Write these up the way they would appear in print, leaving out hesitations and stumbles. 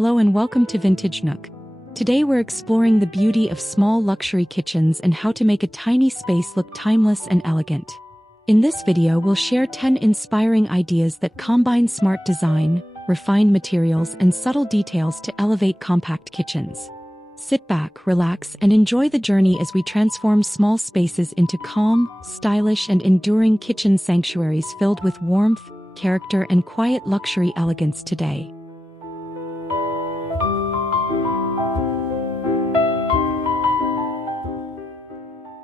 Hello and welcome to Vintage Nook. Today we're exploring the beauty of small luxury kitchens and how to make a tiny space look timeless and elegant. In this video we'll share 10 inspiring ideas that combine smart design, refined materials and subtle details to elevate compact kitchens. Sit back, relax and enjoy the journey as we transform small spaces into calm, stylish and enduring kitchen sanctuaries filled with warmth, character and quiet luxury elegance today.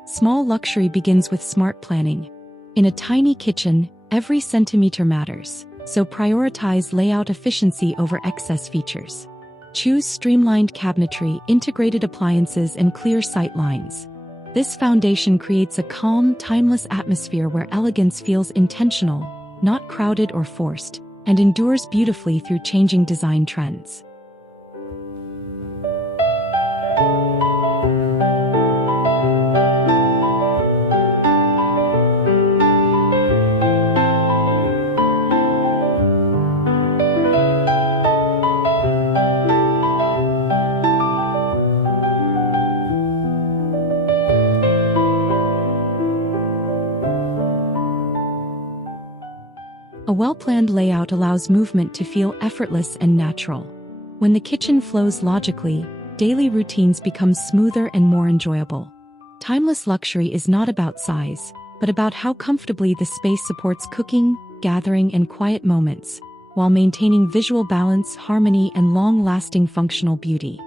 Small luxury begins with smart planning. In a tiny kitchen, every centimeter matters, so prioritize layout efficiency over excess features. Choose streamlined cabinetry, integrated appliances, and clear sight lines. This foundation creates a calm, timeless atmosphere where elegance feels intentional, not crowded or forced, and endures beautifully through changing design trends. A well-planned layout allows movement to feel effortless and natural. When the kitchen flows logically, daily routines become smoother and more enjoyable. Timeless luxury is not about size, but about how comfortably the space supports cooking, gathering, and quiet moments, while maintaining visual balance, harmony, and long-lasting functional beauty.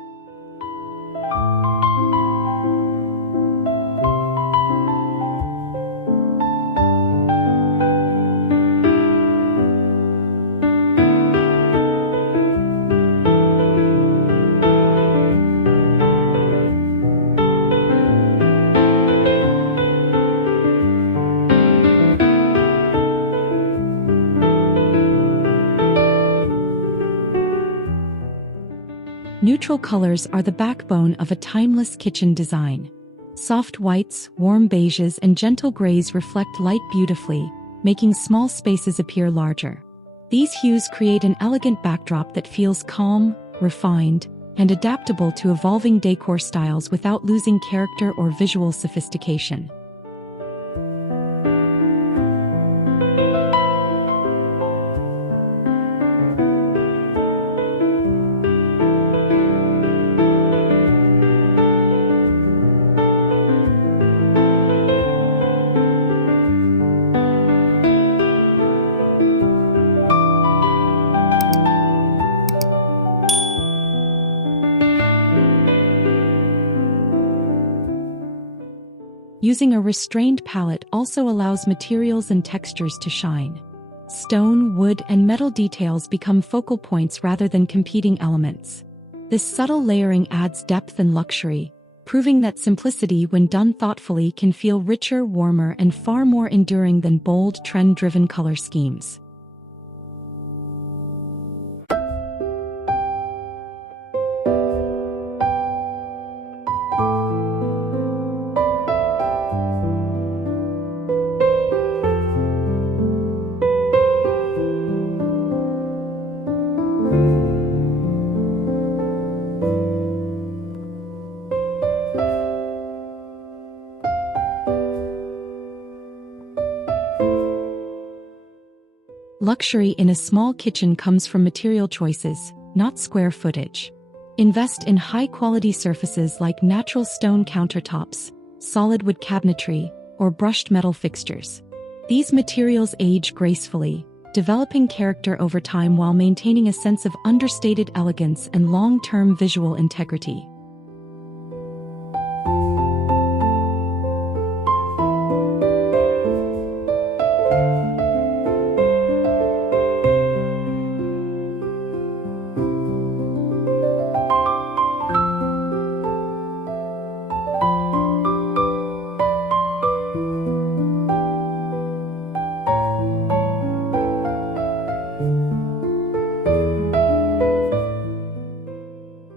Neutral colors are the backbone of a timeless kitchen design. Soft whites, warm beiges, and gentle grays reflect light beautifully, making small spaces appear larger. These hues create an elegant backdrop that feels calm, refined, and adaptable to evolving decor styles without losing character or visual sophistication. Using a restrained palette also allows materials and textures to shine. Stone, wood, and metal details become focal points rather than competing elements. This subtle layering adds depth and luxury, proving that simplicity when done thoughtfully can feel richer, warmer, and far more enduring than bold, trend-driven color schemes. Luxury in a small kitchen comes from material choices, not square footage. Invest in high-quality surfaces like natural stone countertops, solid wood cabinetry, or brushed metal fixtures. These materials age gracefully, developing character over time while maintaining a sense of understated elegance and long-term visual integrity.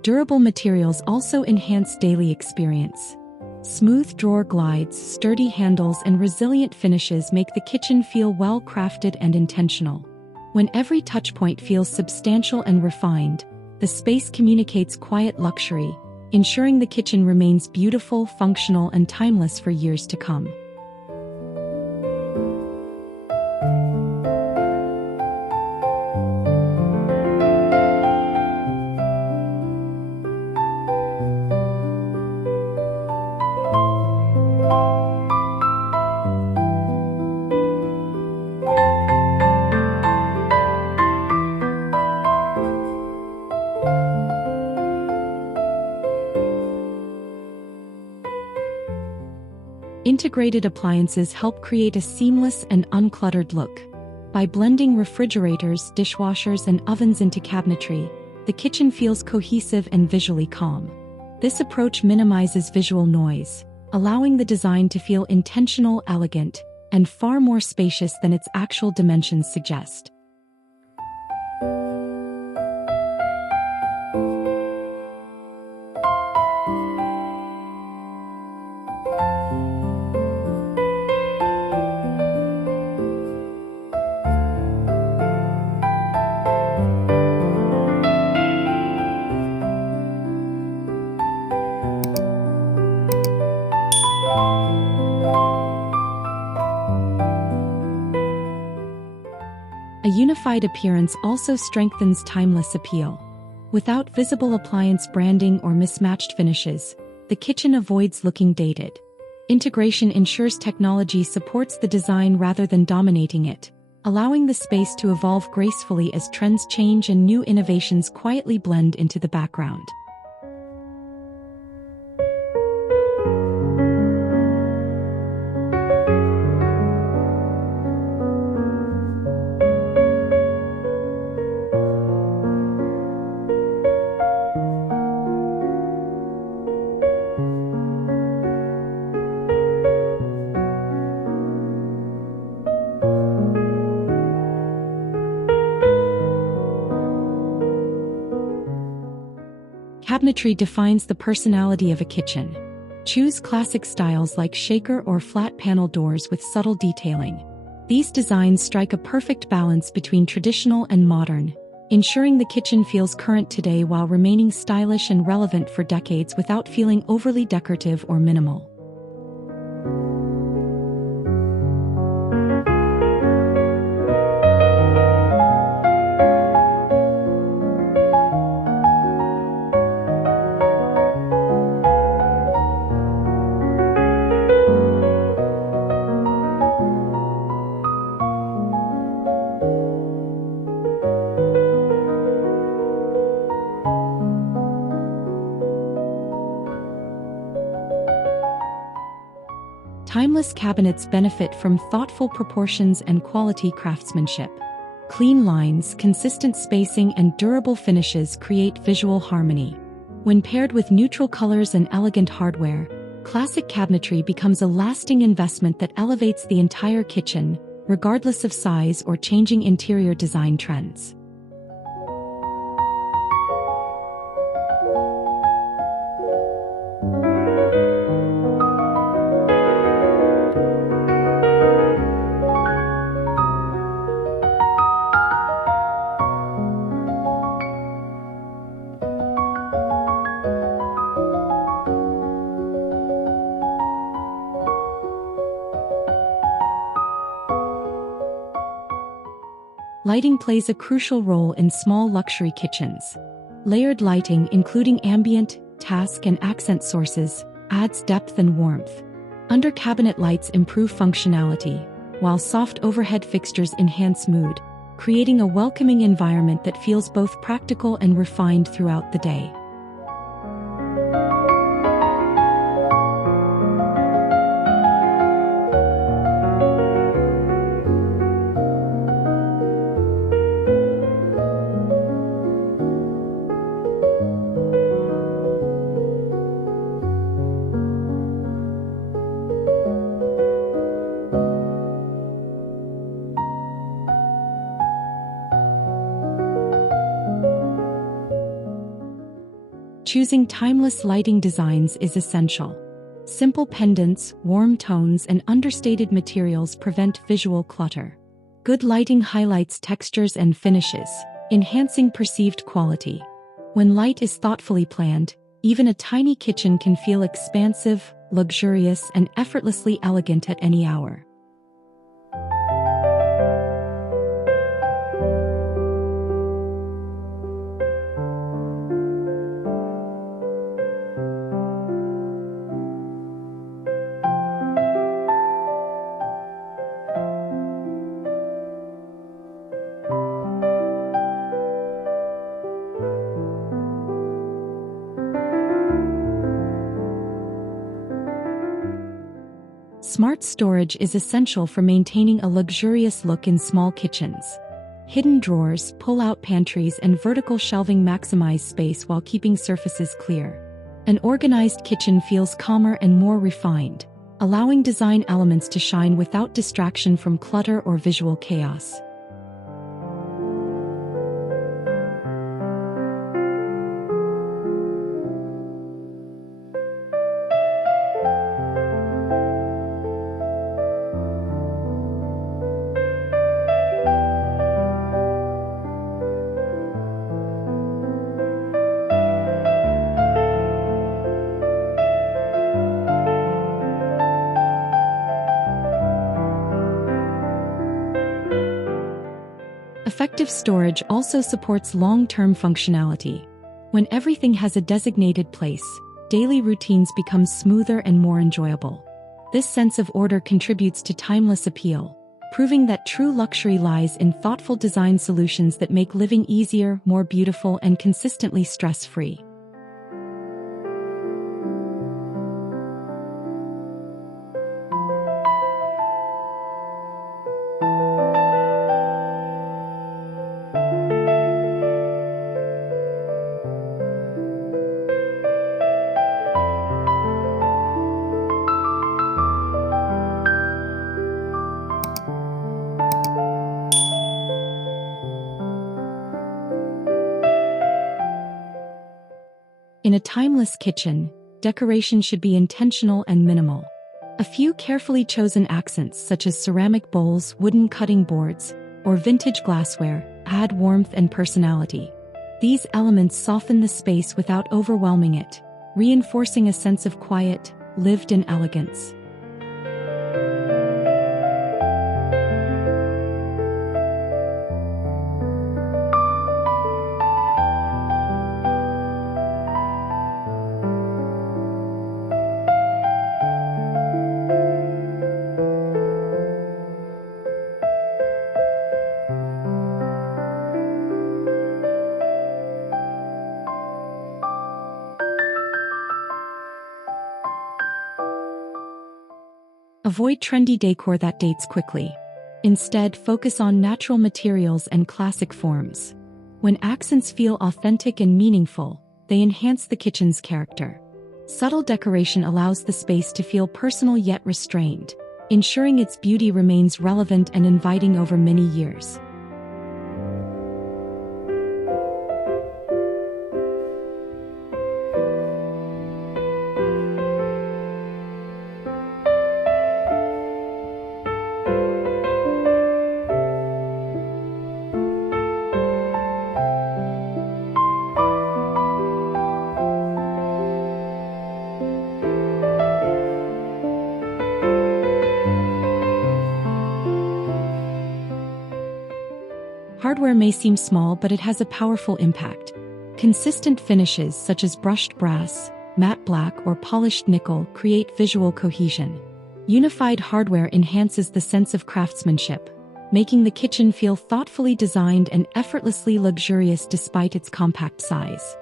Durable materials also enhance daily experience. Smooth drawer glides, sturdy handles, and resilient finishes make the kitchen feel well-crafted and intentional. When every touchpoint feels substantial and refined, the space communicates quiet luxury, ensuring the kitchen remains beautiful, functional, and timeless for years to come. Integrated appliances help create a seamless and uncluttered look. By blending refrigerators, dishwashers, and ovens into cabinetry, the kitchen feels cohesive and visually calm. This approach minimizes visual noise, allowing the design to feel intentional, elegant, and far more spacious than its actual dimensions suggest. A unified appearance also strengthens timeless appeal. Without visible appliance branding or mismatched finishes, the kitchen avoids looking dated. Integration ensures technology supports the design rather than dominating it, allowing the space to evolve gracefully as trends change and new innovations quietly blend into the background. Cabinetry defines the personality of a kitchen. Choose classic styles like shaker or flat panel doors with subtle detailing. These designs strike a perfect balance between traditional and modern, ensuring the kitchen feels current today while remaining stylish and relevant for decades without feeling overly decorative or minimal. Timeless cabinets benefit from thoughtful proportions and quality craftsmanship. Clean lines, consistent spacing, and durable finishes create visual harmony. When paired with neutral colors and elegant hardware, classic cabinetry becomes a lasting investment that elevates the entire kitchen, regardless of size or changing interior design trends. Lighting plays a crucial role in small luxury kitchens. Layered lighting, including ambient, task, and accent sources, adds depth and warmth. Under-cabinet lights improve functionality, while soft overhead fixtures enhance mood, creating a welcoming environment that feels both practical and refined throughout the day. Choosing timeless lighting designs is essential. Simple pendants, warm tones, and understated materials prevent visual clutter. Good lighting highlights textures and finishes, enhancing perceived quality. When light is thoughtfully planned, even a tiny kitchen can feel expansive, luxurious, and effortlessly elegant at any hour. Smart storage is essential for maintaining a luxurious look in small kitchens. Hidden drawers, pull-out pantries, and vertical shelving maximize space while keeping surfaces clear. An organized kitchen feels calmer and more refined, allowing design elements to shine without distraction from clutter or visual chaos. Effective storage also supports long-term functionality. When everything has a designated place, daily routines become smoother and more enjoyable. This sense of order contributes to timeless appeal, proving that true luxury lies in thoughtful design solutions that make living easier, more beautiful, and consistently stress-free. In a timeless kitchen, decoration should be intentional and minimal. A few carefully chosen accents such as ceramic bowls, wooden cutting boards, or vintage glassware add warmth and personality. These elements soften the space without overwhelming it, reinforcing a sense of quiet, lived-in elegance. Avoid trendy decor that dates quickly. Instead, focus on natural materials and classic forms. When accents feel authentic and meaningful, they enhance the kitchen's character. Subtle decoration allows the space to feel personal yet restrained, ensuring its beauty remains relevant and inviting over many years. Hardware may seem small, but it has a powerful impact. Consistent finishes such as brushed brass, matte black, or polished nickel create visual cohesion. Unified hardware enhances the sense of craftsmanship, making the kitchen feel thoughtfully designed and effortlessly luxurious despite its compact size.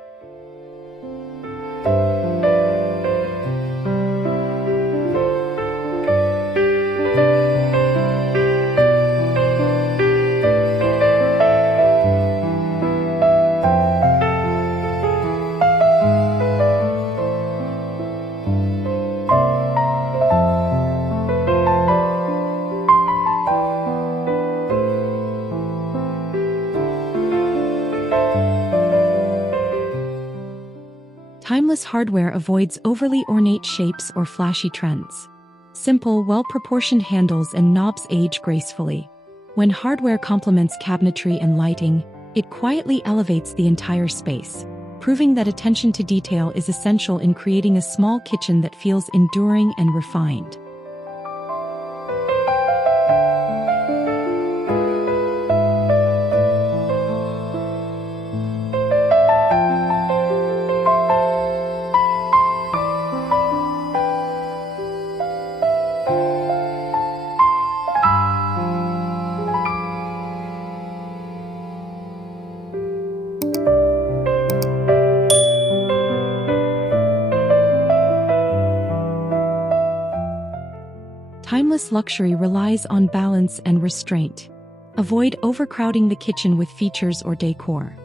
Timeless hardware avoids overly ornate shapes or flashy trends. Simple, well-proportioned handles and knobs age gracefully. When hardware complements cabinetry and lighting, it quietly elevates the entire space. proving that attention to detail is essential in creating a small kitchen that feels enduring and refined. Timeless luxury relies on balance and restraint. Avoid overcrowding the kitchen with features or decor.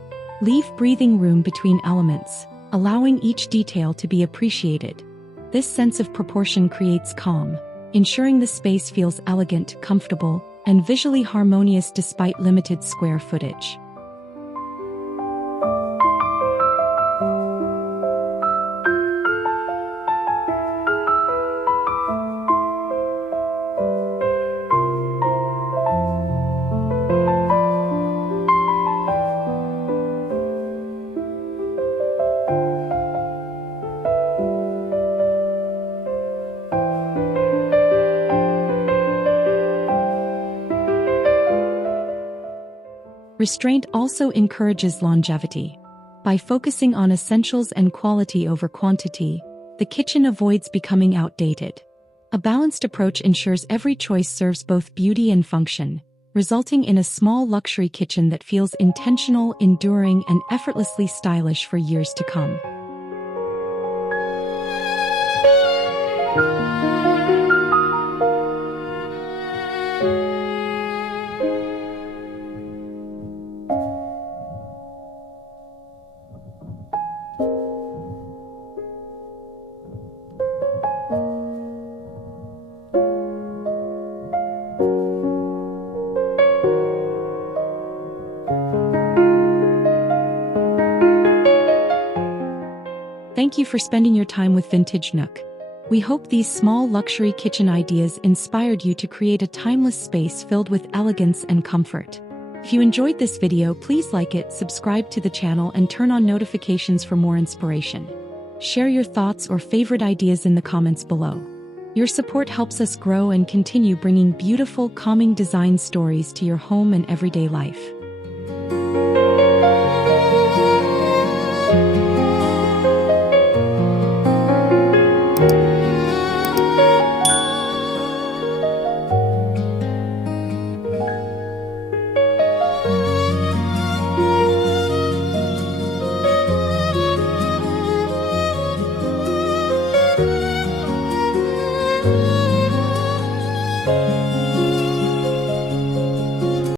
Leave breathing room between elements, allowing each detail to be appreciated. This sense of proportion creates calm, ensuring the space feels elegant, comfortable, and visually harmonious despite limited square footage. Restraint also encourages longevity. By focusing on essentials and quality over quantity, the kitchen avoids becoming outdated. A balanced approach ensures every choice serves both beauty and function, resulting in a small luxury kitchen that feels intentional, enduring, and effortlessly stylish for years to come. Thank you for spending your time with Vintage Nook. We hope these small luxury kitchen ideas inspired you to create a timeless space filled with elegance and comfort. If you enjoyed this video, please like it, subscribe to the channel, and turn on notifications for more inspiration. Share your thoughts or favorite ideas in the comments below. Your support helps us grow and continue bringing beautiful, calming design stories to your home and everyday life.